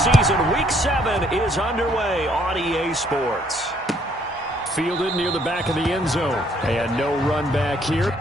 season. Week 7 is underway on EA Sports. Fielded near the back of the end zone. And no run back here.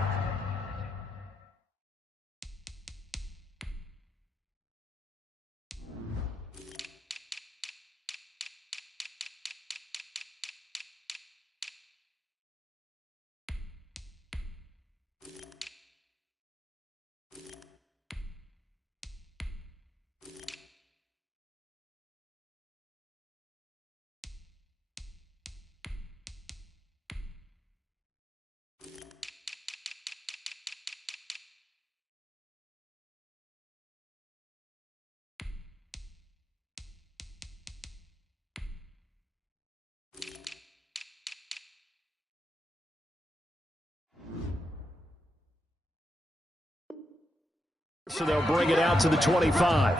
So they'll bring it out to the 25.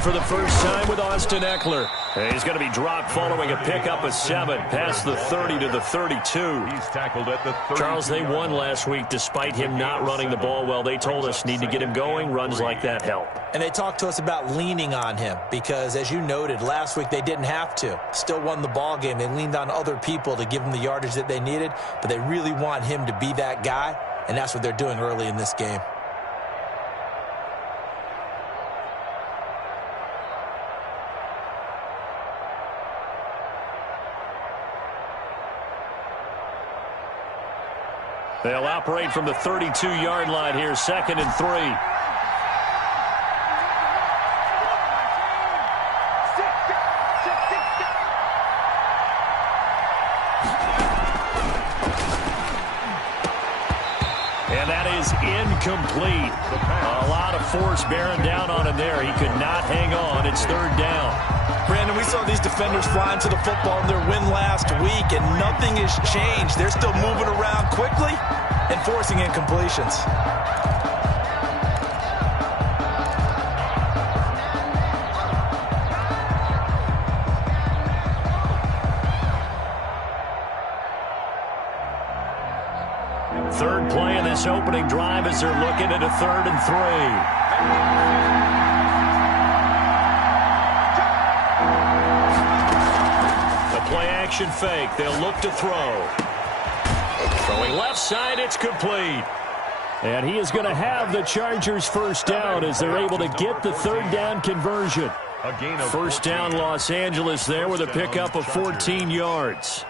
For the first time with Austin Eckler. He's going to be dropped following a pickup of 7 past the 30 to the 32. He's tackled at the 32. Charles, they won last week despite him not running the ball well. They told us need to get him going. Runs like that help. And they talked to us about leaning on him because, as you noted, last week they didn't have to. Still won the ball game. They leaned on other people to give them the yardage that they needed, but they really want him to be that guy, and that's what they're doing early in this game. They'll operate from the 32-yard line here, 2nd and 3. And that is incomplete. A lot of force bearing down on him there. He could not hang on. It's 3rd down. Brandon, we saw these defenders flying to the football in their win last week, and nothing has changed. They're still moving around quickly and forcing incompletions. Third play in this opening drive as they're looking at a 3rd and 3. Play-action fake. They'll look to throw. Throwing left side, it's complete. And he is going to have the Chargers first down as they're able to get the 3rd down conversion. First down Los Angeles there with a pickup of 14 yards.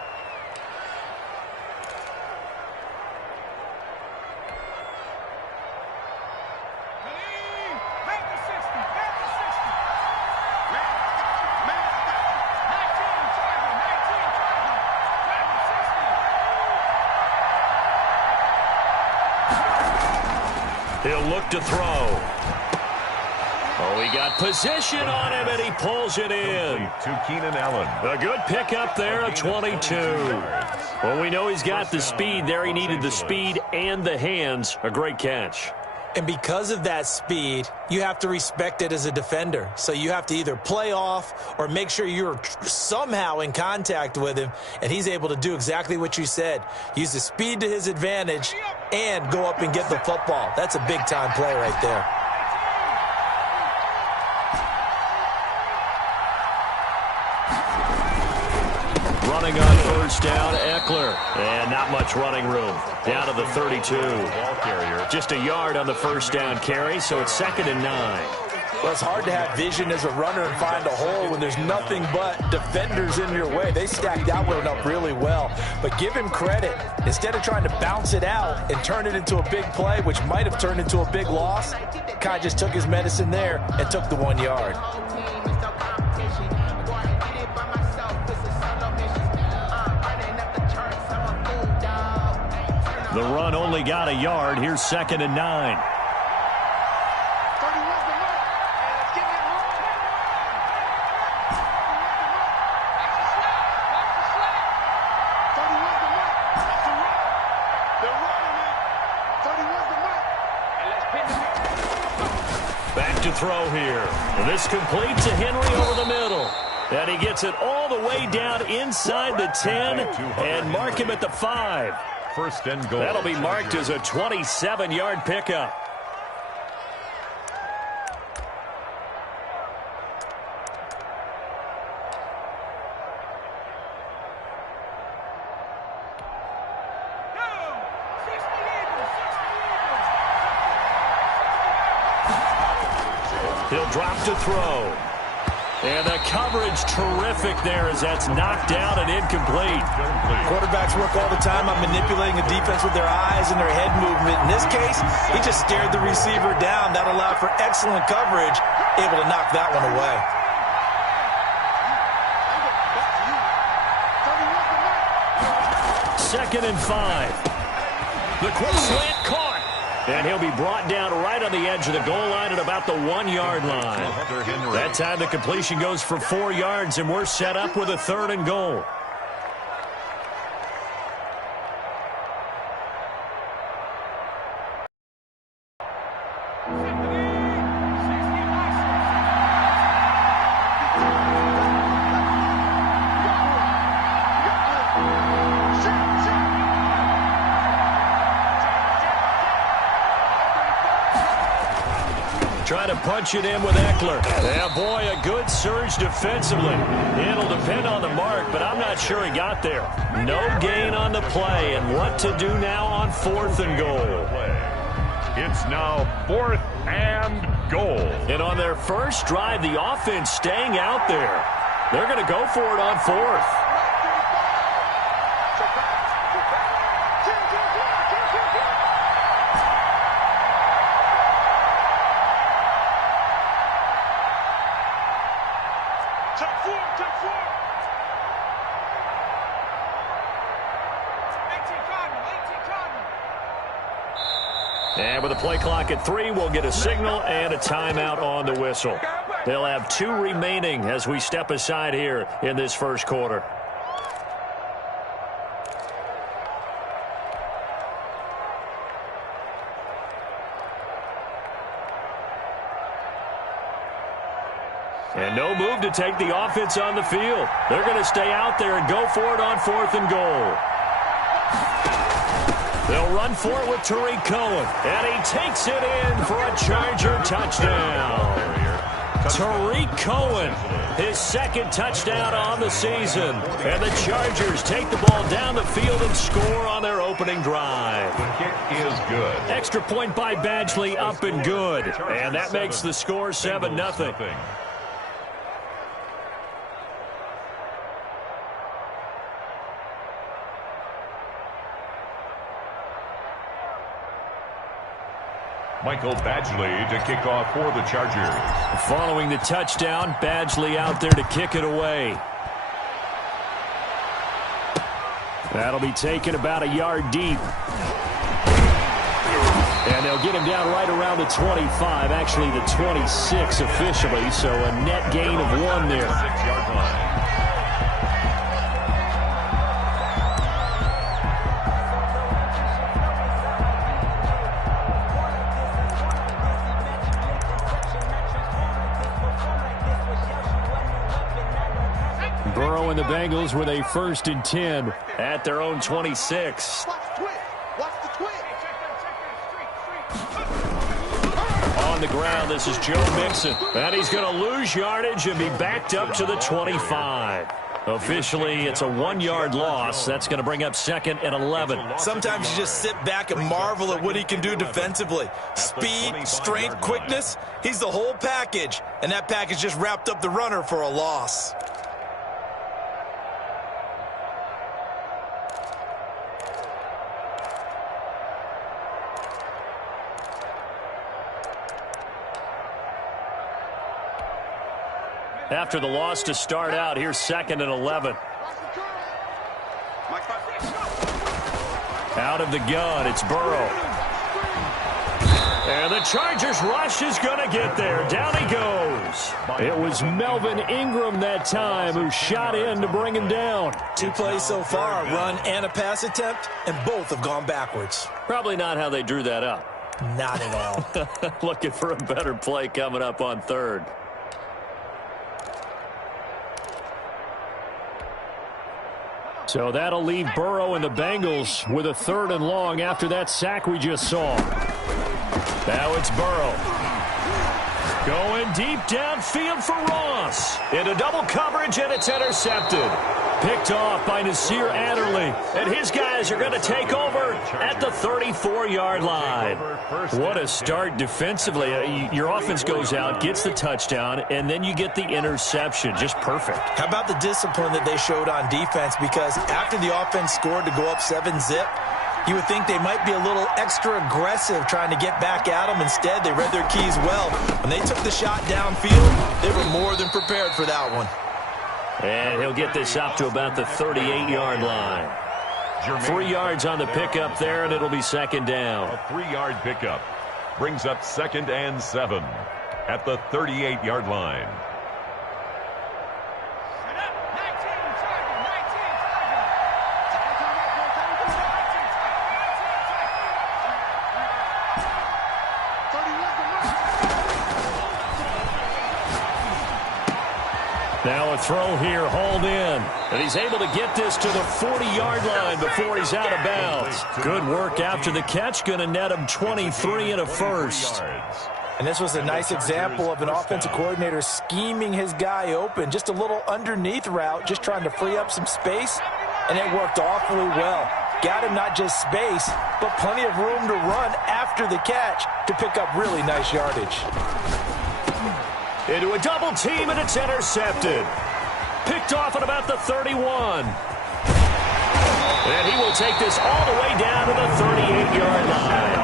He'll look to throw. Oh, he got position on him, and he pulls it in. To Keenan Allen. A good pickup there at 22. Well, we know he's got the speed there. He needed the speed and the hands. A great catch. And because of that speed, you have to respect it as a defender. So you have to either play off or make sure you're somehow in contact with him, and he's able to do exactly what you said. Use the speed to his advantage and go up and get the football. That's a big-time play right there. Running on first down, Eckler. And not much running room. Down to the 32. Just a yard on the first down carry, so it's 2nd and 9. Well, it's hard to have vision as a runner and find a hole when there's nothing but defenders in your way. They stacked that one up really well. But give him credit. Instead of trying to bounce it out and turn it into a big play, which might have turned into a big loss, Kai just took his medicine there and took the 1 yard. The run only got a yard. Here's 2nd and 9. throw here. This completes to Henry over the middle. And he gets it all the way down inside the 10 and mark him at the 5. First and goal. That'll be marked as a 27-yard pickup. He'll drop to throw. And the coverage terrific there as that's knocked down and incomplete. Quarterbacks work all the time on manipulating a defense with their eyes and their head movement. In this case, he just stared the receiver down. That allowed for excellent coverage, able to knock that one away. Second and 5. The quick slant caught. And he'll be brought down right on the edge of the goal line at about the 1-yard line. That time the completion goes for 4 yards, and we're set up with a 3rd and goal. Try to punch it in with Eckler. Yeah, boy, a good surge defensively. It'll depend on the mark, but I'm not sure he got there. No gain on the play, and what to do now on 4th and goal. It's now 4th and goal. And on their first drive, the offense staying out there. They're going to go for it on 4th. And with the play clock at 3, we'll get a signal and a timeout on the whistle. They'll have 2 remaining as we step aside here in this first quarter. And no move to take the offense on the field. They're going to stay out there and go for it on 4th and goal. They'll run for it with Tariq Cohen. And he takes it in for a Charger touchdown. Tariq Cohen, his 2nd touchdown on the season. And the Chargers take the ball down the field and score on their opening drive. The kick is good. Extra point by Badgley, up and good. And that makes the score 7-0. Michael Badgley to kick off for the Chargers. Following the touchdown, Badgley out there to kick it away. That'll be taken about a yard deep. And they'll get him down right around the 25, actually the 26 officially, so a net gain of 1 there. 6-yard line. Burrow and the Bengals with a 1st and 10 at their own 26. On the ground, this is Joe Mixon. And he's going to lose yardage and be backed up to the 25. Officially, it's a 1-yard loss. That's going to bring up 2nd and 11. Sometimes you just sit back and marvel at what he can do defensively. Speed, strength, quickness, he's the whole package. And that package just wrapped up the runner for a loss. After the loss to start out, here's 2nd and 11. Out of the gun, it's Burrow. And the Chargers rush is going to get there. Down he goes. It was Melvin Ingram that time who shot in to bring him down. 2 plays so far, a run and a pass attempt, and both have gone backwards. Probably not how they drew that up. Not at all. Looking for a better play coming up on third. So that'll leave Burrow and the Bengals with a 3rd and long after that sack we just saw. Now it's Burrow. Going deep downfield for Ross. Into double coverage, and it's intercepted. Picked off by Nasir Adderley. And his guys are going to take over at the 34-yard line. What a start defensively. Your offense goes out, gets the touchdown, and then you get the interception. Just perfect. How about the discipline that they showed on defense? Because after the offense scored to go up 7-zip, you would think they might be a little extra aggressive trying to get back at them. Instead, they read their keys well. When they took the shot downfield, they were more than prepared for that one. And he'll get this up to about the 38-yard line. 3 yards on the pickup there, and it'll be 2nd down. A 3-yard pickup brings up 2nd and 7 at the 38-yard line. Now a throw here, hauled in. And he's able to get this to the 40-yard line before he's out of bounds. Good work after the catch. Going to net him 23 and a first. And this was a nice example of an offensive coordinator scheming his guy open. Just a little underneath route, just trying to free up some space. And it worked awfully well. Got him not just space, but plenty of room to run after the catch to pick up really nice yardage. Into a double team, and it's intercepted. Picked off at about the 31. And he will take this all the way down to the 38-yard line.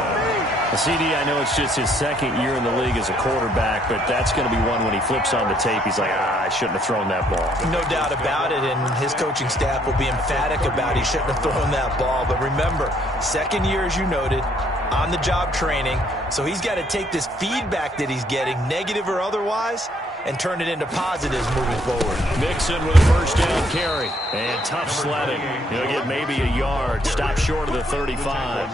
CD, I know it's just his 2nd year in the league as a quarterback, but that's going to be one when he flips on the tape, he's like, I shouldn't have thrown that ball. No doubt about it, and his coaching staff will be emphatic about he shouldn't have thrown that ball. But remember, 2nd year, as you noted, on-the-job training, so he's got to take this feedback that he's getting, negative or otherwise, and turn it into positives moving forward. Mixon with a 1st down carry. And tough sledding. He'll get maybe a yard. Stop short of the 35.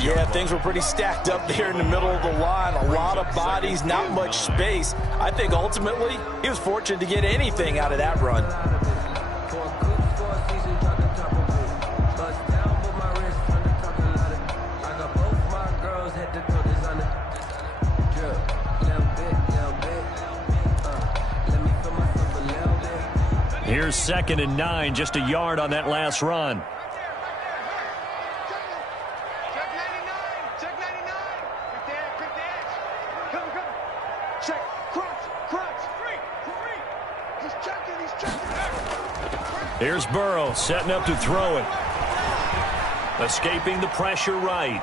Yeah, things were pretty stacked up there in the middle of the line. A lot of bodies, not much space. I think ultimately he was fortunate to get anything out of that run. Here's 2nd and 9, just a yard on that last run. Check 99, check 99. Pick the edge. Come. Check, crunch. Free. He's checking. Here's Burrow, setting up to throw it. Escaping the pressure right.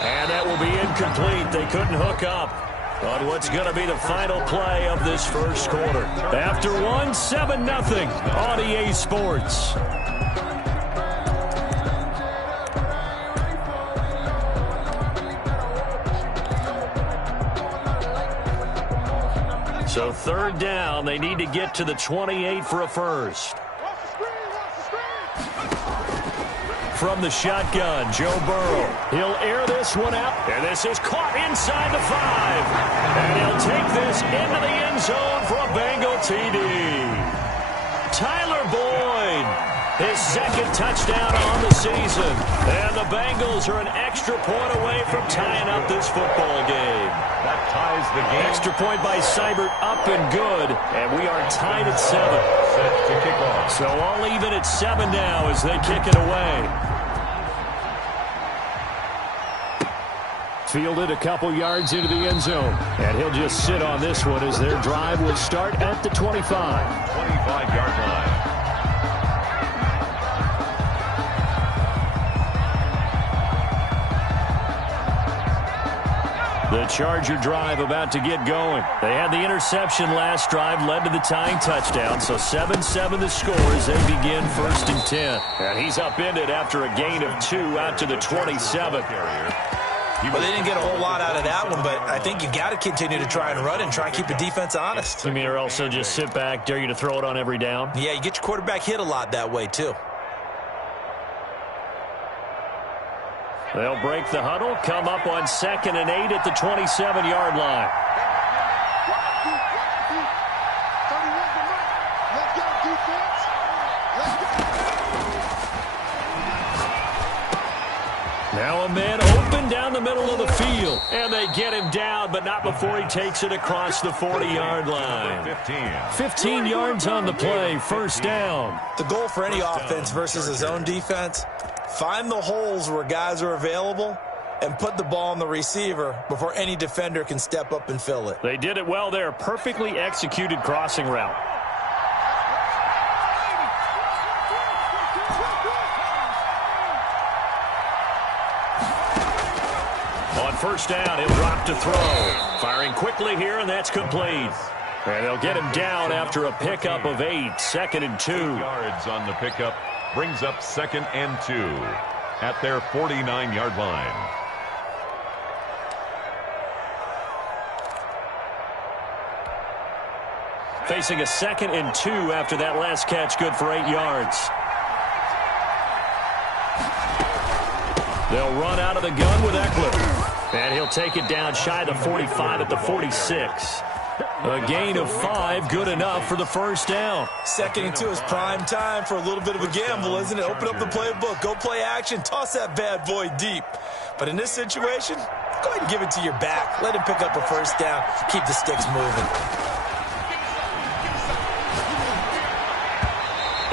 And that will be incomplete. They couldn't hook up on what's going to be the final play of this first quarter. After 7-0 on EA Sports. So 3rd down, they need to get to the 28 for a first. From the shotgun, Joe Burrow. He'll air this one out, and this is caught inside the 5. And he'll take this into the end zone for a Bengal TD. Tyler Boyd, his 2nd touchdown on the season. And the Bengals are an extra point away from tying up this football game. That ties the game. Extra point by Seibert, up and good. And we are tied at 7. Set to kick off. So all even at 7 now as they kick it away. Fielded a couple yards into the end zone. And he'll just sit on this one as their drive will start at the 25. 25-yard line. The Charger drive about to get going. They had the interception last drive, led to the tying touchdown. So 7-7 the score as they begin 1st and 10. And he's upended after a gain of 2 out to the 27. Well, they didn't get a whole lot out of that one, but I think you got to continue to try and run and try and keep the defense honest. You mean, or also just sit back, dare you to throw it on every down? Yeah, you get your quarterback hit a lot that way, too. They'll break the huddle, come up on 2nd and 8 at the 27-yard line. Now a man open down the middle of the field. And they get him down, but not before he takes it across the 40-yard line. 15 yards on the play, first down. The goal for any offense versus his own defense, find the holes where guys are available and put the ball on the receiver before any defender can step up and fill it. They did it well there. Perfectly executed crossing route. On first down, he'll drop to throw. Firing quickly here, and that's complete. And they'll get him down after a pickup of 8, 2nd and 2. Yards on the pickup brings up 2nd and 2 at their 49-yard line. Facing a 2nd and 2 after that last catch, good for 8 yards. They'll run out of the gun with Eckler. And he'll take it down shy of the 45 at the 46. A gain of 5, good enough for the first down. 2nd and 2 is prime time for a little bit of a gamble, isn't it? Open up the playbook, go play action, toss that bad boy deep. But in this situation, go ahead and give it to your back. Let him pick up a first down, keep the sticks moving.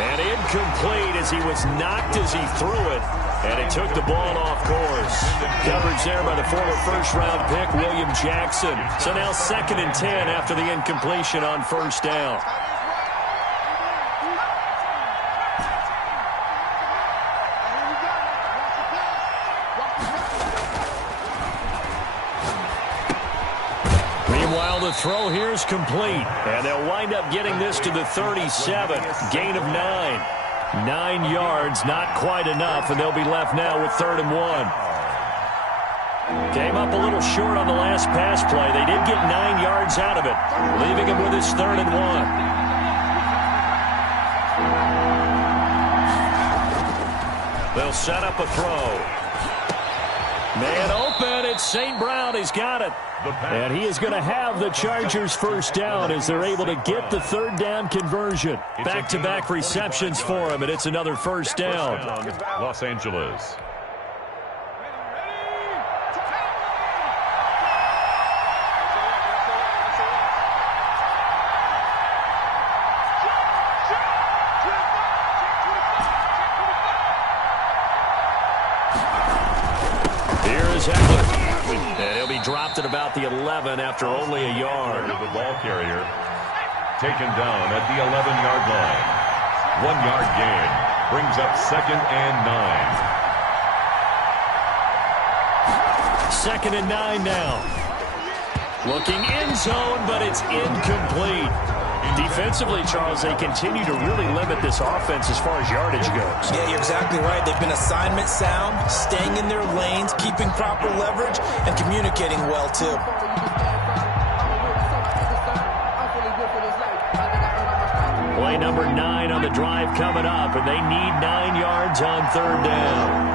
And incomplete as he was knocked as he threw it. And it took the ball off course. Coverage there by the former first-round pick, William Jackson. So now 2nd and 10 after the incompletion on first down. Meanwhile, the throw here is complete. And they'll wind up getting this to the 37. Gain of 9. 9 yards, not quite enough, and they'll be left now with 3rd and 1. Came up a little short on the last pass play. They did get 9 yards out of it, leaving him with his 3rd and 1. They'll set up a throw. Man open, it's St. Brown. He's got it. And he is going to have the Chargers first down as they're able to get the 3rd down conversion. Back-to-back receptions for him, and it's another first down. Los Angeles. Here's Eckler. And he'll be dropped at about the 11 after only a yard. The ball carrier taken down at the 11-yard line. 1-yard gain brings up 2nd and 9. 2nd and 9 now. Looking end zone, but it's incomplete. Defensively, Charles, they continue to really limit this offense as far as yardage goes. Yeah, you're exactly right. They've been assignment sound, staying in their lanes, keeping proper leverage, and communicating well, too. Play number 9 on the drive coming up, and they need 9 yards on 3rd down.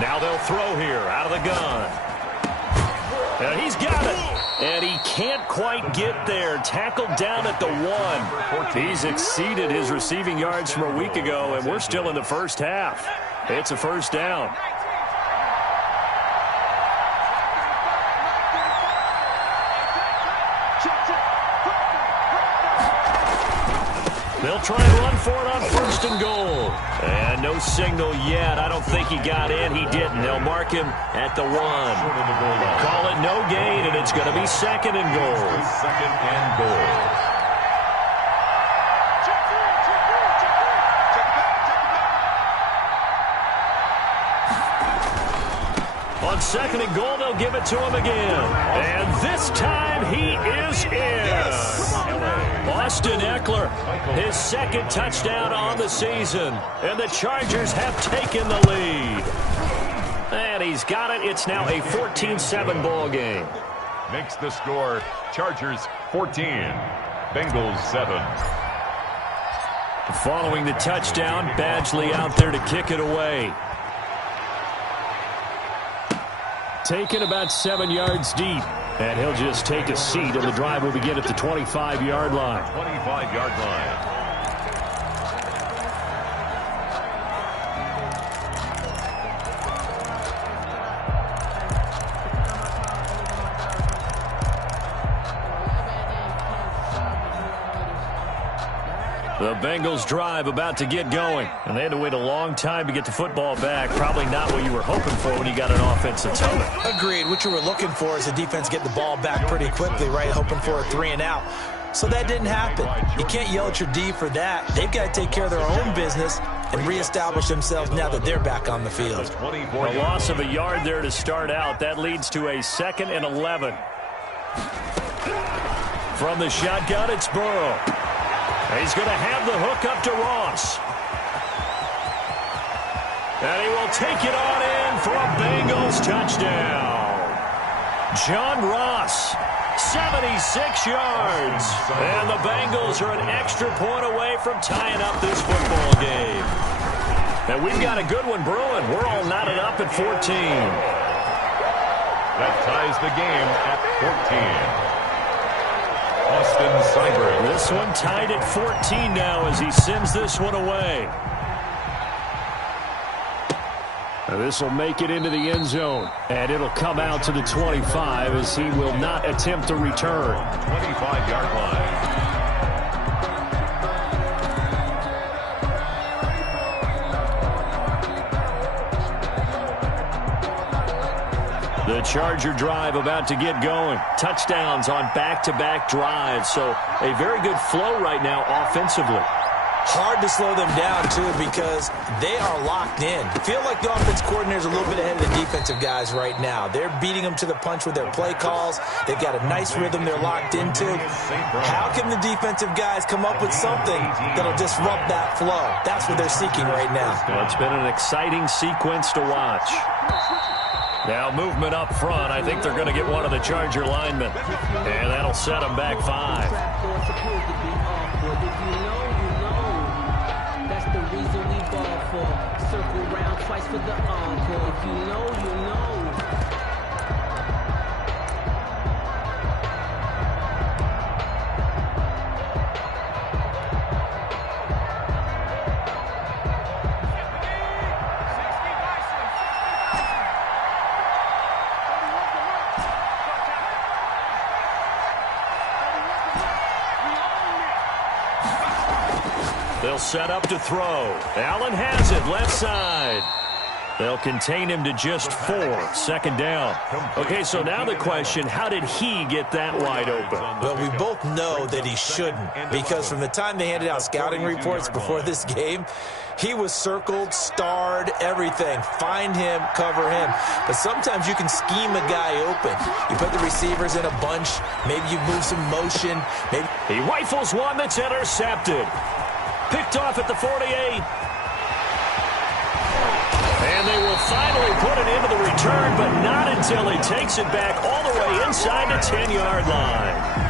Now they'll throw here out of the gun. And he's got it. And he can't quite get there. Tackled down at the 1. He's exceeded his receiving yards from a week ago, and we're still in the first half. It's a first down. They'll try and run for it on 1st and goal. And no signal yet. I don't think he got in. He didn't. They'll mark him at the 1. Call it no gain, and it's going to be 2nd and goal. 2nd and goal. On 2nd and goal, they'll give it to him again. And this time he is in. Austin Eckler, his 2nd touchdown on the season. And the Chargers have taken the lead. And he's got it. It's now a 14-7 ball game. Makes the score Chargers 14, Bengals 7. Following the touchdown, Badgley out there to kick it away. Taken about 7 yards deep. And he'll just take a seat, and the drive will begin at the 25-yard line. 25-yard line. The Bengals drive about to get going. And they had to wait a long time to get the football back. Probably not what you were hoping for when you got an offensive tunnel. Agreed. What you were looking for is the defense get the ball back pretty quickly, right? Hoping for a 3 and out. So that didn't happen. You can't yell at your D for that. They've got to take care of their own business and reestablish themselves now that they're back on the field. A loss of a yard there to start out. That leads to a 2nd and 11. From the shotgun, it's Burrow. He's going to have the hook up to Ross. And he will take it on in for a Bengals touchdown. John Ross, 76 yards. And the Bengals are an extra point away from tying up this football game. And we've got a good one brewing. We're all knotted up at 14. That ties the game at 14. Austin Seibert. This one tied at 14 now as he sends this one away. This will make it into the end zone. And it'll come out to the 25 as he will not attempt to return. 25-yard line. The Charger drive about to get going. Touchdowns on back-to-back drives. So a very good flow right now offensively. Hard to slow them down, too, because they are locked in. Feel like the offense coordinator is a little bit ahead of the defensive guys right now. They're beating them to the punch with their play calls. They've got a nice rhythm they're locked into. How can the defensive guys come up with something that'll disrupt that flow? That's what they're seeking right now. Well, it's been an exciting sequence to watch. Now movement up front. I think they're going to get one of the Charger linemen. And that'll set them back 5. That's the reason we ball for. Circle round twice for the encore. If you know, you know. They'll set up to throw. Allen has it, left side. They'll contain him to just 4. 2nd down. Okay, so now the question, how did he get that wide open? Well, we both know that he shouldn't, because from the time they handed out scouting reports before this game, he was circled, starred, everything. Find him, cover him. But sometimes you can scheme a guy open. You put the receivers in a bunch. Maybe you move some motion. Maybe he rifles one that's intercepted. Picked off at the 48. And they will finally put it into the return, but not until he takes it back all the way inside the 10-yard line.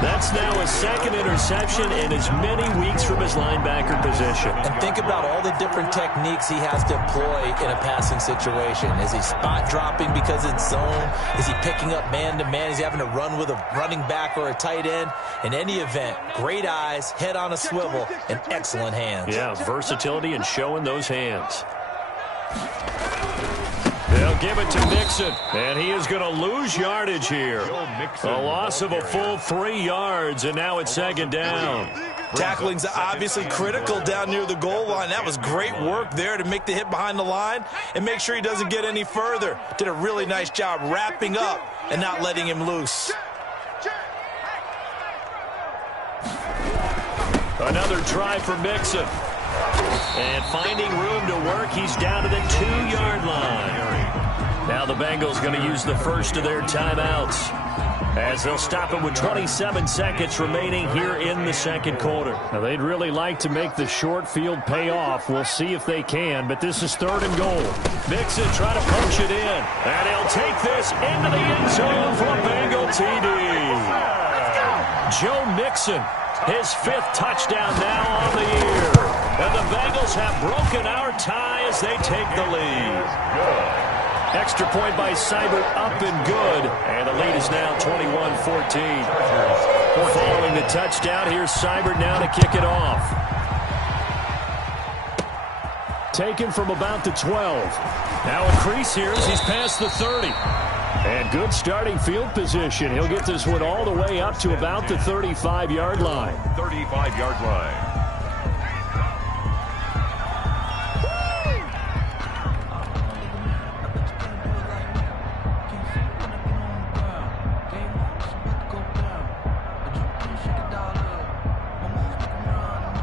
That's now his 2nd interception in as many weeks from his linebacker position. And think about all the different techniques he has to employ in a passing situation. Is he spot dropping because it's zone? Is he picking up man-to-man? Is he having to run with a running back or a tight end? In any event, great eyes, head on a swivel, and excellent hands. Yeah, versatility and showing those hands. They'll give it to Mixon, and he is going to lose yardage here. A loss of a full 3 yards, and now it's 2nd down. Tackling's obviously critical down near the goal line. That was great work there to make the hit behind the line and make sure he doesn't get any further. Did a really nice job wrapping up and not letting him loose. Another try for Mixon. And finding room to work, he's down to the 2-yard line. Now the Bengals going to use the first of their timeouts as they'll stop it with 27 seconds remaining here in the 2nd quarter. Now they'd really like to make the short field pay off. We'll see if they can, but this is 3rd and goal. Mixon try to punch it in, and he'll take this into the end zone for a Bengal TD. Joe Mixon, his 5th touchdown now on the year. And the Bengals have broken our tie as they take the lead. Extra point by Seibert, up and good. And the lead is now 21-14. Following the touchdown, here's Seibert now to kick it off. Taken from about the 12. Now a crease here as he's past the 30. And good starting field position. He'll get this one all the way up to about the 35-yard line. 35-yard line.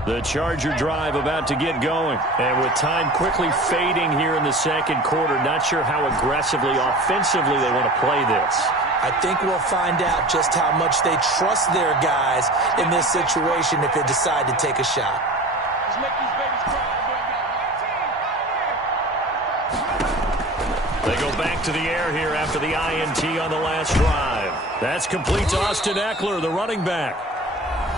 The Charger drive about to get going. And with time quickly fading here in the second quarter, not sure how aggressively, offensively they want to play this. I think we'll find out just how much they trust their guys in this situation if they decide to take a shot. Let's make these babies cry. They go back to the air here after the INT on the last drive. That's complete to Austin Eckler, the running back.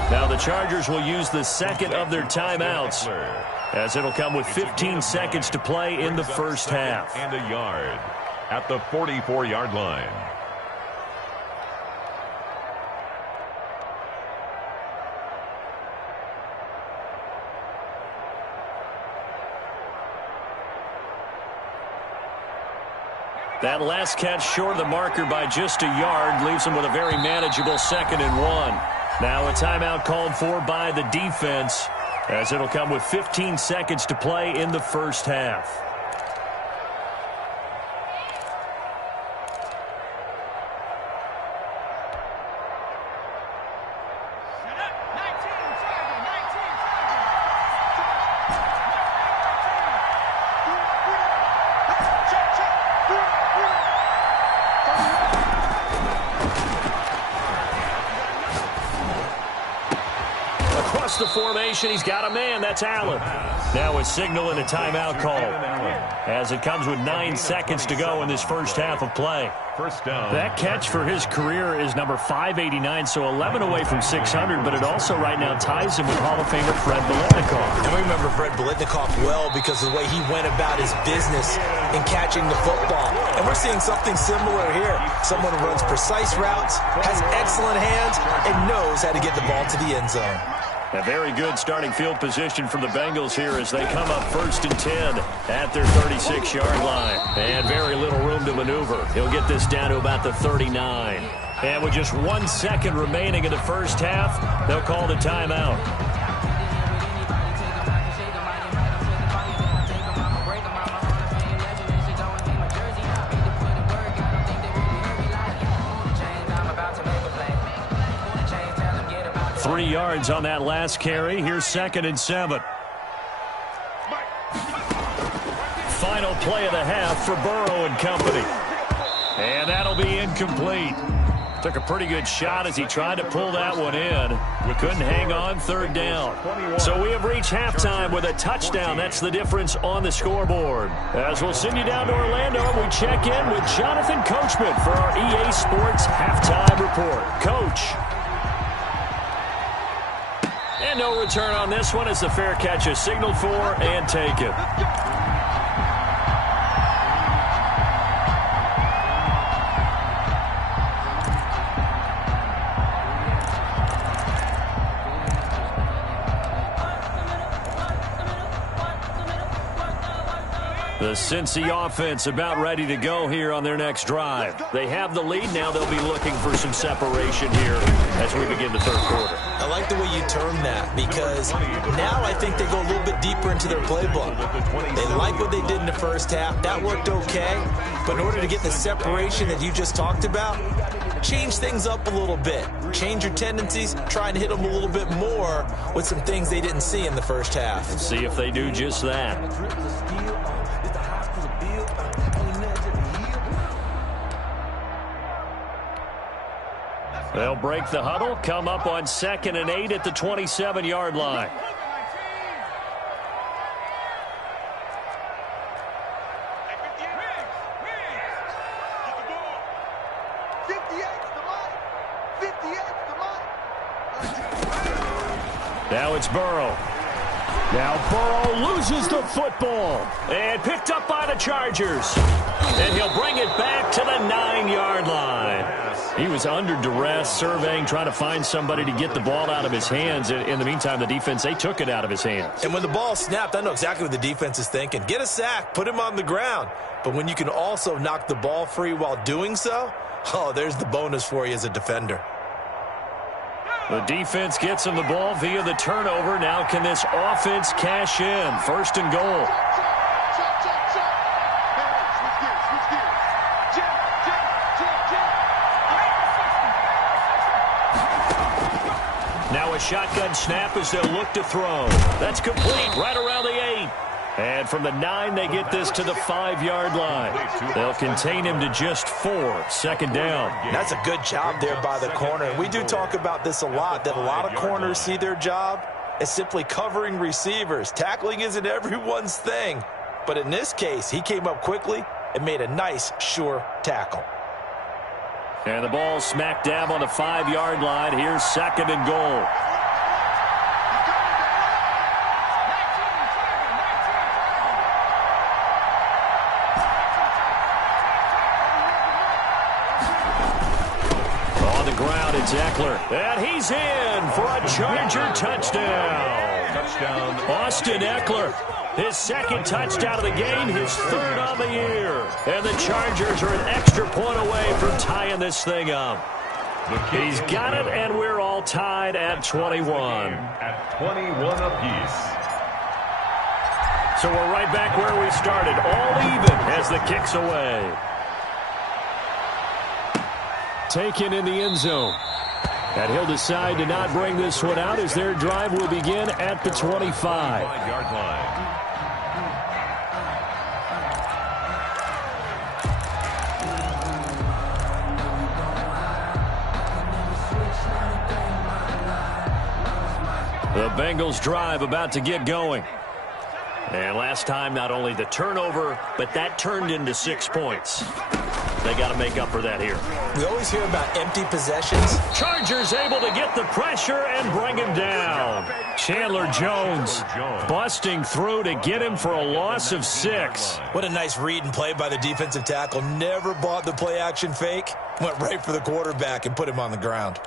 Now the Chargers will use the second of their timeouts, as it'll come with 15 seconds to play in the first half. And a yard at the 44-yard line. That last catch short of the marker by just a yard leaves them with a very manageable 2nd and 1. Now a timeout called for by the defense, as it'll come with 15 seconds to play in the first half. The formation, he's got a man, that's Allen. Now a signal and a timeout call, as it comes with 9 seconds to go in this first half of play. First down. That catch for his career is number 589, so 11 away from 600, but it also right now ties him with Hall of Famer Fred Biletnikoff. And we remember Fred Biletnikoff well because of the way he went about his business in catching the football. And we're seeing something similar here. Someone who runs precise routes, has excellent hands, and knows how to get the ball to the end zone. A very good starting field position for the Bengals here as they come up 1st and 10 at their 36-yard line. And very little room to maneuver. He'll get this down to about the 39. And with just 1 second remaining in the first half, they'll call the timeout. 3 yards on that last carry. Here's 2nd and 7. Final play of the half for Burrow and company. And that'll be incomplete. Took a pretty good shot as he tried to pull that one in. We couldn't hang on, 3rd down. So we have reached halftime with a touchdown. That's the difference on the scoreboard. As we'll send you down to Orlando, we check in with Jonathan Coachman for our EA Sports Halftime Report. Coach. And no return on this one as the fair catch is signaled for and taken. The Cincy offense about ready to go here on their next drive. They have the lead. Now they'll be looking for some separation here as we begin the 3rd quarter. I like the way you term that because now I think they go a little bit deeper into their playbook. They like what they did in the first half. That worked okay. But in order to get the separation that you just talked about, change things up a little bit. Change your tendencies. Try and hit them a little bit more with some things they didn't see in the first half. See if they do just that. They'll break the huddle, come up on 2nd and 8 at the 27-yard line. Now it's Burrow. Now Burrow loses the football. And picked up by the Chargers. And he'll bring it back to the 9-yard line. He was under duress, surveying, trying to find somebody to get the ball out of his hands. In the meantime, the defense, they took it out of his hands. And when the ball snapped, I know exactly what the defense is thinking. Get a sack, put him on the ground. But when you can also knock the ball free while doing so, oh, there's the bonus for you as a defender. The defense gets him the ball via the turnover. Now can this offense cash in? 1st and goal. Now a shotgun snap as they'll look to throw. That's complete right around the 8. And from the 9, they get this to the 5-yard line. They'll contain him to just 4. 2nd down. That's a good job there by the corner. We do talk about this a lot, that a lot of corners see their job as simply covering receivers. Tackling isn't everyone's thing. But in this case, he came up quickly and made a nice, sure tackle. And the ball smack dab on the 5-yard line. Here's 2nd and goal. It's Eckler, and he's in for a Charger touchdown. Austin Eckler, his 2nd touchdown of the game, his 3rd on the year. And the Chargers are an extra point away from tying this thing up. He's got it, and we're all tied at 21. At 21 apiece. So we're right back where we started, all even as the kick's away. Taken in the end zone. And he'll decide to not bring this one out as their drive will begin at the 25. 5-yard line. The Bengals drive about to get going. And last time, not only the turnover, but that turned into 6 points. They got to make up for that here. We always hear about empty possessions. Chargers able to get the pressure and bring him down. Chandler Jones busting through to get him for a loss of 6. What a nice read and play by the defensive tackle. Never bought the play-action fake. Went right for the quarterback and put him on the ground.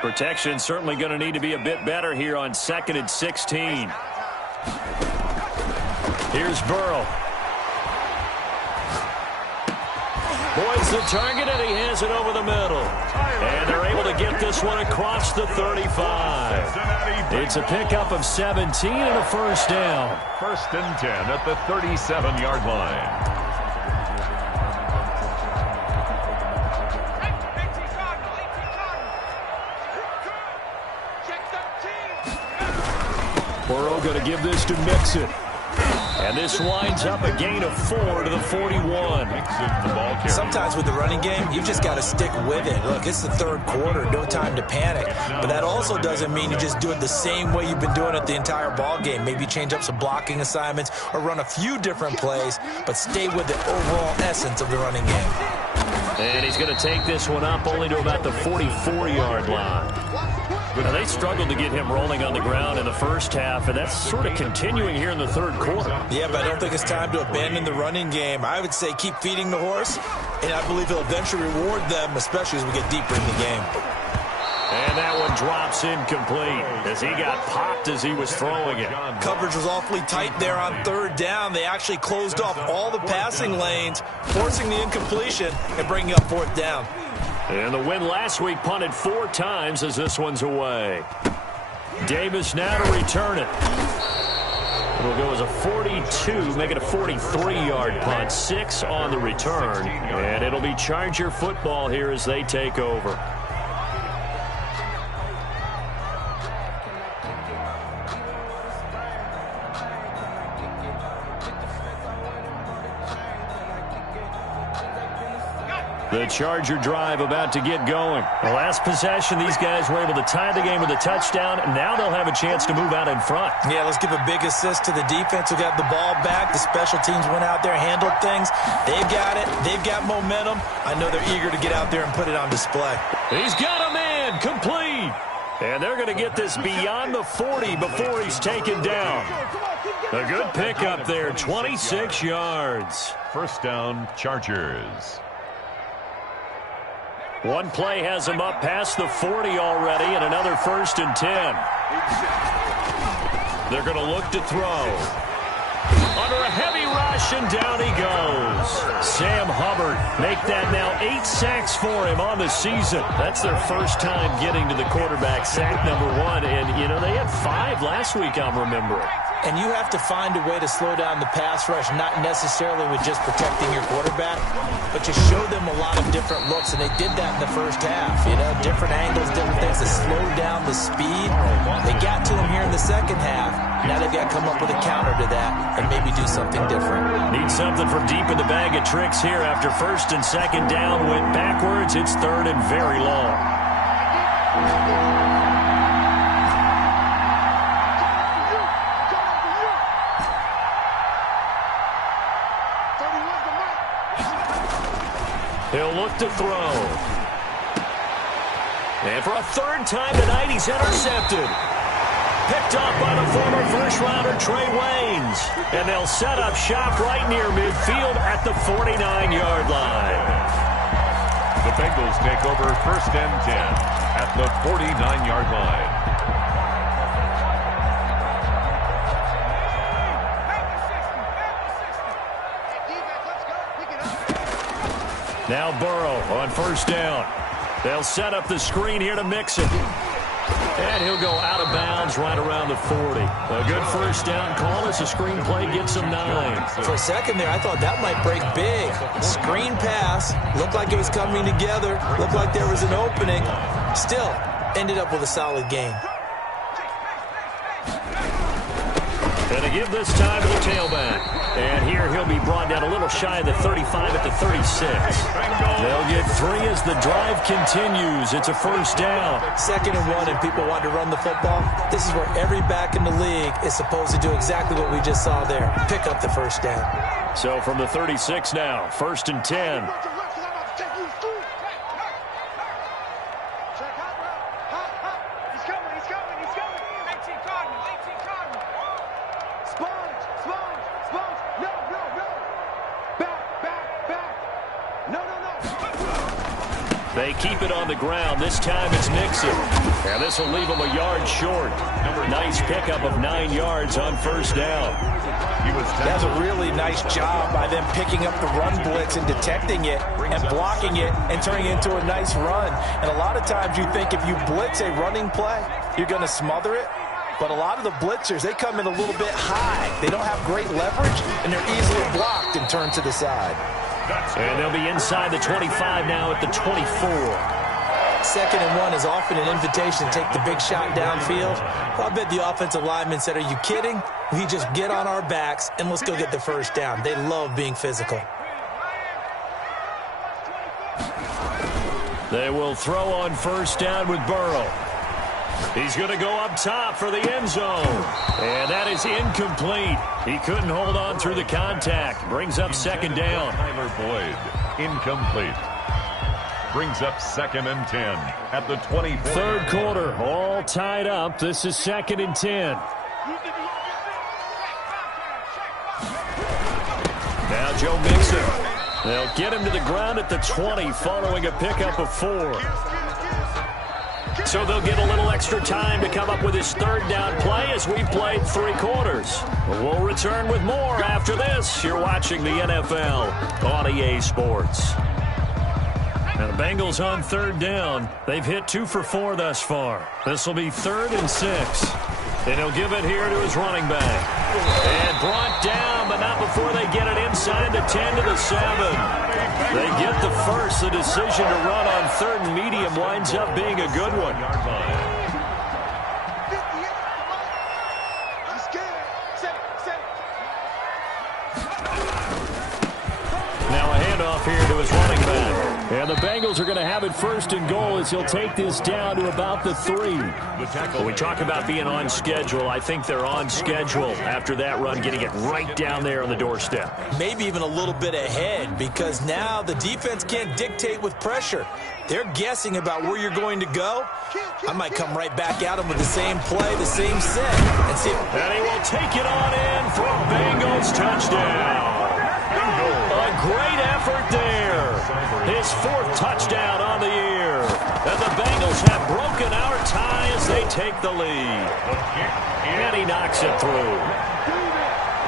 Protection certainly going to need to be a bit better here on 2nd and 16. Here's Burrow. Boys the target, and he has it over the middle. And they're able to get this one across the 35. It's a pickup of 17 and a 1st down. 1st and 10 at the 37-yard line. Burrow going to give this to Mixon. And this winds up a gain of 4 to the 41. Sometimes with the running game, you just got to stick with it. Look, it's the 3rd quarter, no time to panic. But that also doesn't mean you just do it the same way you've been doing it the entire ball game. Maybe change up some blocking assignments or run a few different plays, but stay with the overall essence of the running game. And he's going to take this one up only to about the 44-yard line. Now, they struggled to get him rolling on the ground in the 1st half, and that's sort of continuing here in the 3rd quarter. Yeah, but I don't think it's time to abandon the running game. I would say keep feeding the horse, and I believe he'll eventually reward them, especially as we get deeper in the game. And that one drops incomplete as he got popped as he was throwing it. Coverage was awfully tight there on 3rd down. They actually closed off all the passing lanes, forcing the incompletion and bringing up 4th down. And the win last week punted 4 times as this one's away. Davis now to return it. It'll go as a 42, make it a 43-yard punt. 6 on the return. And it'll be Charger football here as they take over. The Charger drive about to get going. The last possession, these guys were able to tie the game with a touchdown, and now they'll have a chance to move out in front. Yeah, let's give a big assist to the defense who got the ball back. The special teams went out there, handled things. They've got it. They've got momentum. I know they're eager to get out there and put it on display. He's got a man complete. And they're going to get this beyond the 40 before he's taken down. A good pickup there, 26 yards. First down, Chargers. One play has him up past the 40 already, and another 1st and 10. They're going to look to throw. Under a heavy rush, and down he goes. Sam Hubbard, make that now 8 sacks for him on the season. That's their first time getting to the quarterback, sack number 1. And, you know, they had 5 last week, I'm remembering. And you have to find a way to slow down the pass rush, not necessarily with just protecting your quarterback, but to show them a lot of different looks, and they did that in the first half. You know, different angles, different things to slow down the speed. They got to him here in the second half. Now they've got to come up with a counter to that and maybe do something different. Need something from deep in the bag of tricks here after 1st and 2nd down. Went backwards. It's 3rd and very long. He'll look to throw. And for a 3rd time tonight, he's intercepted. Picked off by the former first-rounder Trey Waynes. And they'll set up shop right near midfield at the 49-yard line. The Bengals take over 1st and 10 at the 49-yard line. Now Burrow on 1st down. They'll set up the screen here to Mixon. And he'll go out of bounds right around the 40. A good 1st down call as the screen play gets him 9. For a second there, I thought that might break big. Screen pass. Looked like it was coming together. Looked like there was an opening. Still, ended up with a solid game. And to give this time to the tailback. And here he'll be brought down a little shy of the 35 at the 36. They'll get 3 as the drive continues. It's a 1st down. 2nd and 1 and people want to run the football. This is where every back in the league is supposed to do exactly what we just saw there. Pick up the 1st down. So from the 36 now, 1st and 10. They keep it on the ground. This time it's Mixon. And this will leave him a yard short. Nice pickup of 9 yards on 1st down. That's a really nice job by them picking up the run blitz and detecting it and blocking it and turning it into a nice run. And a lot of times you think if you blitz a running play, you're going to smother it. But a lot of the blitzers, they come in a little bit high. They don't have great leverage, and they're easily blocked and turned to the side. And they'll be inside the 25 now at the 24. 2nd and 1 is often an invitation to take the big shot downfield. I bet the offensive lineman said, are you kidding? We just get on our backs and let's go get the 1st down. They love being physical. They will throw on 1st down with Burrow. He's going to go up top for the end zone. And that is incomplete. He couldn't hold on through the contact. Brings up 2nd down. Tyler Boyd, incomplete. Brings up 2nd and 10 at the 24. 3rd quarter, all tied up. This is 2nd and 10. Now Joe Mixon. They'll get him to the ground at the 20 following a pickup of 4. So they'll get a little extra time to come up with his 3rd down play as we played 3 quarters. We'll return with more after this. You're watching the NFL on EA Sports. Now the Bengals on 3rd down. They've hit 2 for 4 thus far. This will be 3rd and 6. And he'll give it here to his running back. And brought down, but not before they get it inside the 10 to the 7. They get the first. The decision to run on 3rd and medium winds up being a good one. Now a handoff here to his running back. And And the Bengals are going to have it first and goal as he'll take this down to about the 3. When we talk about being on schedule, I think they're on schedule after that run, getting it right down there on the doorstep. Maybe even a little bit ahead, because now the defense can't dictate with pressure. They're guessing about where you're going to go. I might come right back at them with the same play, the same set. And he will take it on in for a Bengals touchdown. A great effort there. His 4th touchdown on the year. And the Bengals have broken our tie as they take the lead. And he knocks it through.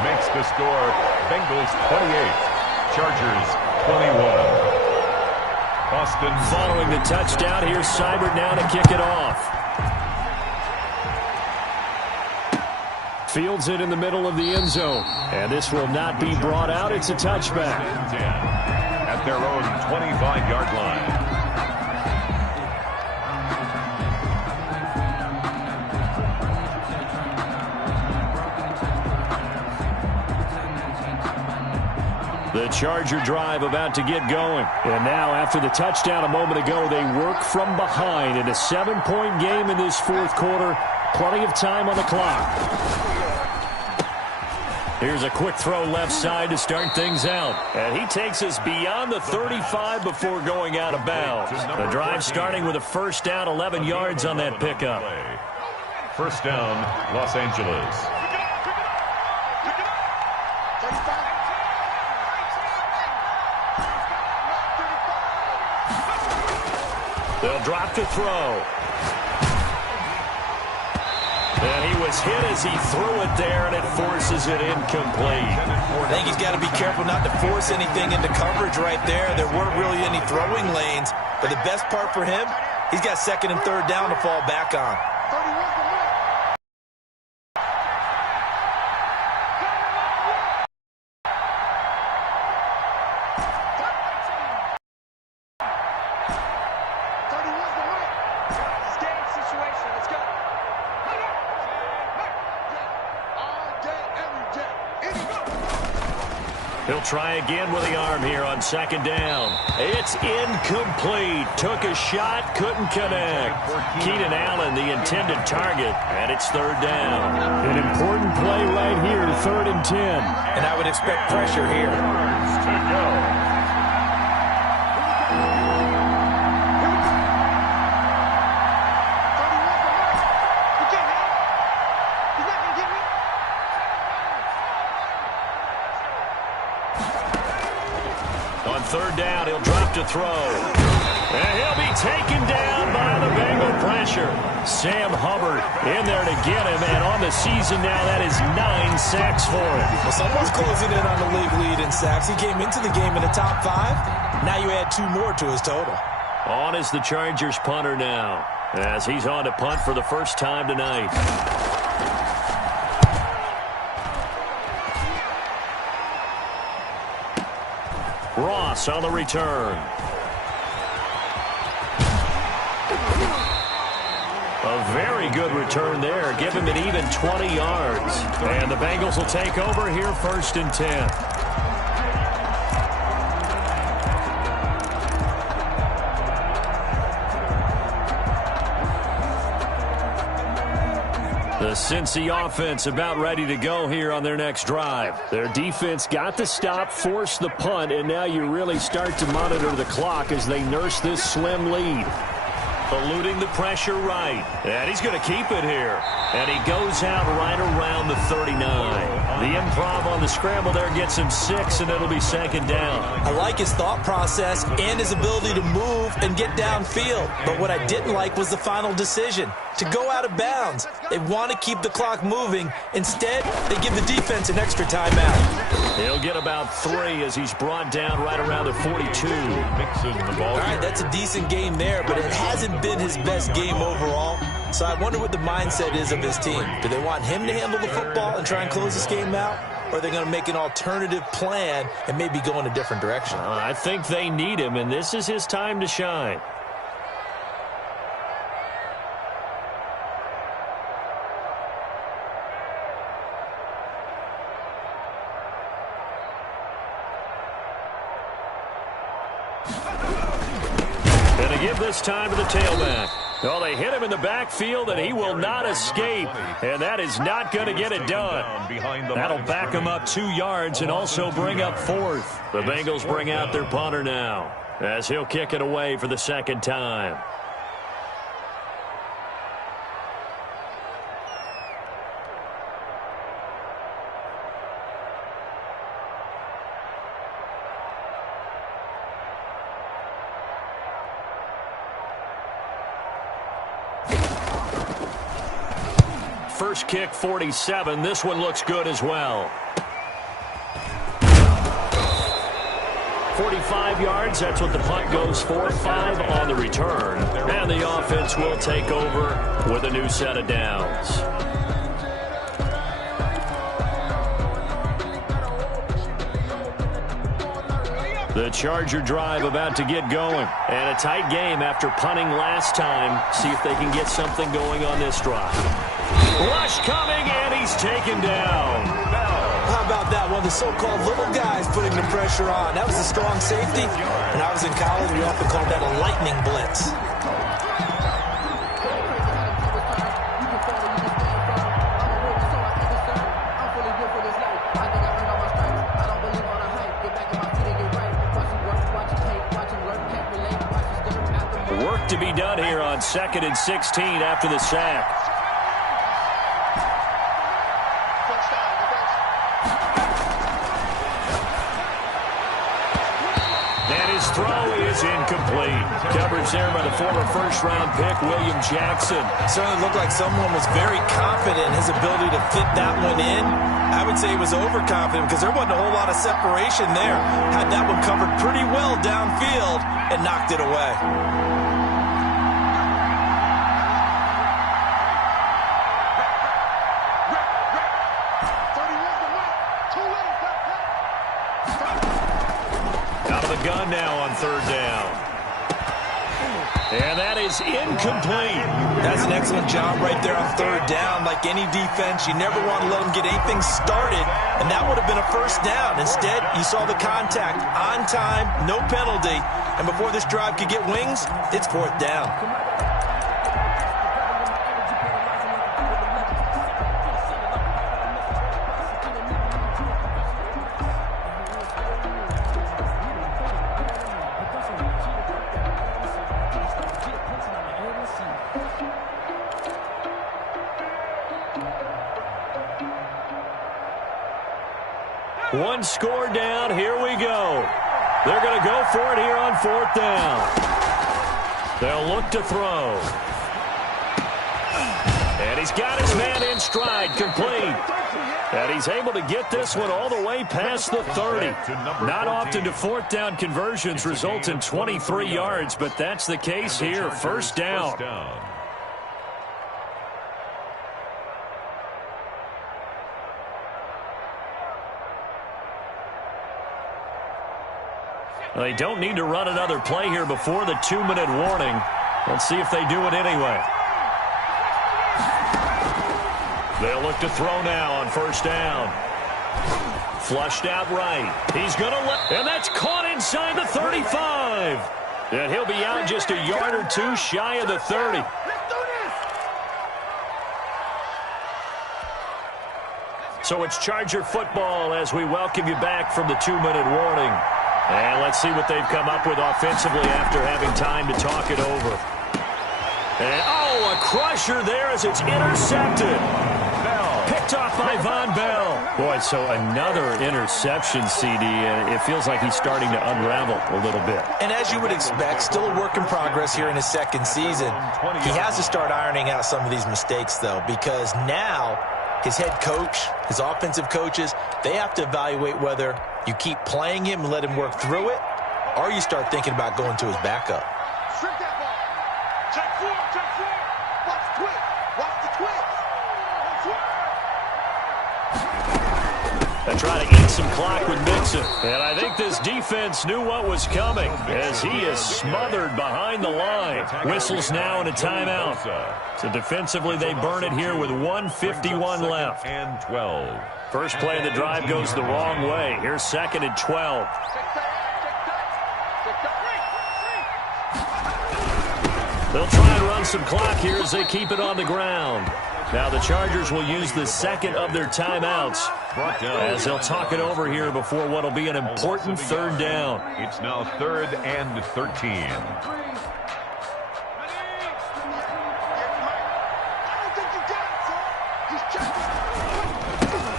Makes the score Bengals 28, Chargers 21. Boston following the touchdown. Here's Seibert now to kick it off. Fields it in the middle of the end zone. And this will not be brought out. It's a touchback. At their own 25-yard line. The Charger drive about to get going. And now, after the touchdown a moment ago, they work from behind in a 7-point game in this 4th quarter. Plenty of time on the clock. Here's a quick throw left side to start things out. And he takes us beyond the 35 before going out of bounds. The drive starting with a first down, 11 yards on that pickup. First down, Los Angeles. They'll drop to throw. And he was hit as he threw it there, and it forces it incomplete. I think he's got to be careful not to force anything into coverage right there. There weren't really any throwing lanes. But the best part for him, he's got 2nd and 3rd down to fall back on. He'll try again with the arm here on 2nd down. It's incomplete. Took a shot, couldn't connect. Keenan Allen, the intended target, and it's 3rd down. An important play right here, 3rd and 10. And I would expect pressure here. On 3rd down, he'll drop to throw. And he'll be taken down by the Bengal pressure. Sam Hubbard in there to get him. And on the season now, that is 9 sacks for him. Well, someone's closing in on the league lead in sacks. He came into the game in the top 5. Now you add 2 more to his total. On is the Chargers punter now, as he's on to punt for the first time tonight. Ross on the return. A very good return there. Give him an even 20 yards. And the Bengals will take over here 1st and 10. The Cincy offense about ready to go here on their next drive. Their defense got the stop, forced the punt, and now you really start to monitor the clock as they nurse this slim lead. Eluding the pressure right. And he's going to keep it here. And he goes out right around the 39. The improv on the scramble there gets him 6, and it'll be 2nd down. I like his thought process and his ability to move and get downfield. But what I didn't like was the final decision, to go out of bounds. They want to keep the clock moving. Instead, they give the defense an extra timeout. He'll get about 3 as he's brought down right around the 42. Mixing the ball. All right, that's a decent game there, but it hasn't been his best game overall. So I wonder what the mindset is of his team. Do they want him to handle the football and try and close this game out? Or are they going to make an alternative plan and maybe go in a different direction? I think they need him, and this is his time to shine. give this time to the tailback. Well, they hit him in the backfield, and he will not escape. And that is not going to get it done. That'll back him up 2 yards and also bring up 4th. The Bengals bring out their punter now, as he'll kick it away for the second time. First kick, 47. This one looks good as well. 45 yards, that's what the punt goes for. 5 on the return. And the offense will take over with a new set of downs. The Charger drive about to get going. And a tight game after punting last time. See if they can get something going on this drive. Rush coming, and he's taken down. How about that? One of the so-called little guys putting the pressure on. That was a strong safety. When I was in college, we often called that a lightning blitz. Work to be done here on 2nd and 16 after the sack. Throw is incomplete. Coverage there by the former first-round pick, William Jackson. Certainly looked like someone was very confident in his ability to fit that one in. I would say he was overconfident because there wasn't a whole lot of separation there. Had that one covered pretty well downfield and knocked it away. Gun now on 3rd down. And that is incomplete. That's an excellent job right there on 3rd down. Like any defense, you never want to let them get anything started, and that would have been a first down. Instead, you saw the contact on time, no penalty, and before this drive could get wings, it's 4th down. One score down. Here we go. They're going to go for it here on 4th down. They'll look to throw. And he's got his man in stride, complete. And he's able to get this one all the way past the 30. Not often do 4th down conversions result in 23 yards, but that's the case here. First down. They don't need to run another play here before the 2-minute warning. Let's see if they do it anyway. They'll look to throw now on 1st down. Flushed out right. He's going to let, and that's caught inside the 35. And he'll be out just a yard or 2 shy of the 30. So it's Charger football as we welcome you back from the 2-minute warning. And let's see what they've come up with offensively after having time to talk it over. And, oh, a crusher there as it's intercepted. Picked off by Von Bell. Boy, so another interception, CD, and it feels like he's starting to unravel a little bit. And as you would expect, still a work in progress here in his 2nd season. He has to start ironing out some of these mistakes, though, because now his head coach, his offensive coaches, they have to evaluate whether you keep playing him and let him work through it, or you start thinking about going to his backup. Strip that ball. Check 4, check 4. Watch the twist. Watch the twist. They try to eat some clock with Mixon. And I think this defense knew what was coming as he is smothered behind the line. Whistles now and a timeout. So defensively, they burn it here with 1:51 left. And 12. First play of the drive goes the wrong way. Here's 2nd and 12. They'll try and run some clock here as they keep it on the ground. Now the Chargers will use the second of their timeouts as they'll talk it over here before what will be an important third down. It's now 3rd and 13.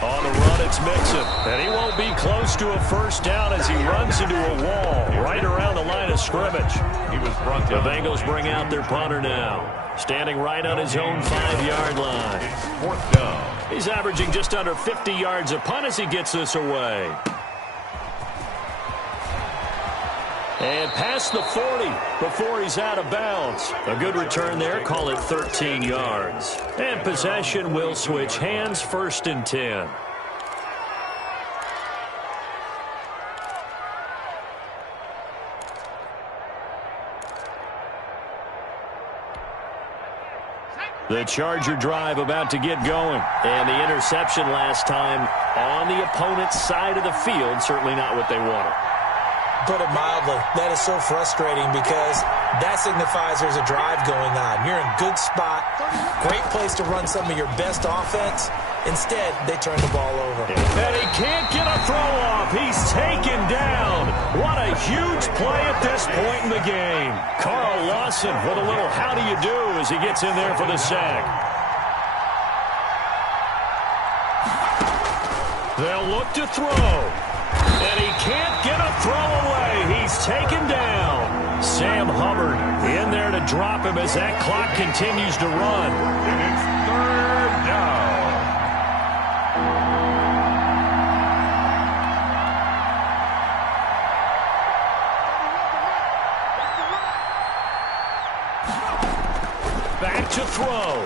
On the run, it's Mixon. And he won't be close to a first down as he runs into a wall right around the line of scrimmage. He was brought down. The Bengals bring out their punter now. Standing right on his own 5-yard line. 4th down. He's averaging just under 50 yards a punt as he gets this away. And past the 40 before he's out of bounds. A good return there. Call it 13 yards. And possession will switch hands, 1st and 10. The Charger drive about to get going. And the interception last time on the opponent's side of the field. Certainly not what they wanted. Put it mildly, that is so frustrating because that signifies there's a drive going on. You're in a good spot, great place to run some of your best offense. Instead, they turn the ball over. And he can't get a throw off. He's taken down. What a huge play at this point in the game. Carl Lawson with a little how do you do as he gets in there for the sack. They'll look to throw. And he can't get a throw away. He's taken down. Sam Hubbard in there to drop him as that clock continues to run. And it's 3rd down. Back to throw.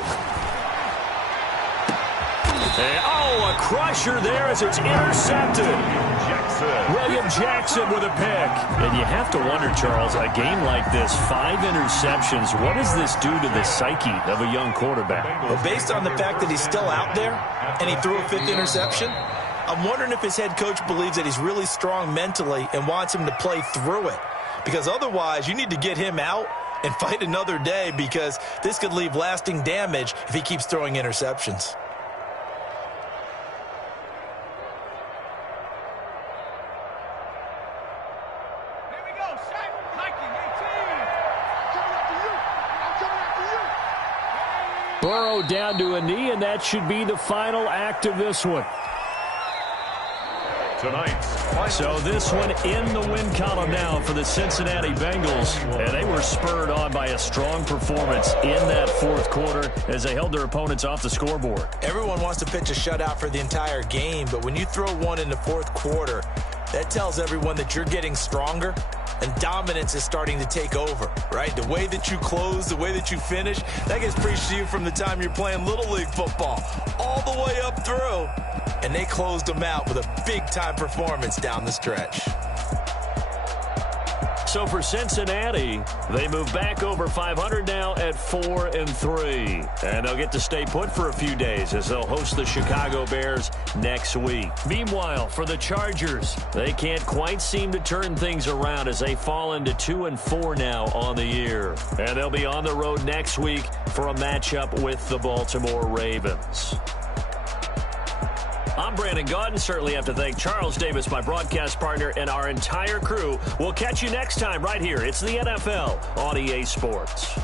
And, a crusher there as it's intercepted. William Jackson with a pick. And you have to wonder, Charles, a game like this, 5 interceptions, what does this do to the psyche of a young quarterback? Well, based on the fact that he's still out there and he threw a 5th interception, I'm wondering if his head coach believes that he's really strong mentally and wants him to play through it. Because otherwise, you need to get him out and fight another day because this could leave lasting damage if he keeps throwing interceptions. Burrow down to a knee, and that should be the final act of this one. So this one in the win column now for the Cincinnati Bengals. And they were spurred on by a strong performance in that 4th quarter as they held their opponents off the scoreboard. Everyone wants to pitch a shutout for the entire game, but when you throw one in the 4th quarter, that tells everyone that you're getting stronger and dominance is starting to take over, right? The way that you close, the way that you finish, that gets preached to you from the time you're playing Little League football all the way up through. And they closed them out with a big-time performance down the stretch. So for Cincinnati, they move back over 500 now at 4-3. And they'll get to stay put for a few days as they'll host the Chicago Bears next week. Meanwhile, for the Chargers, they can't quite seem to turn things around as they fall into 2-4 now on the year. And they'll be on the road next week for a matchup with the Baltimore Ravens. I'm Brandon Gaudin. Certainly have to thank Charles Davis, my broadcast partner, and our entire crew. We'll catch you next time right here. It's the NFL on EA Sports.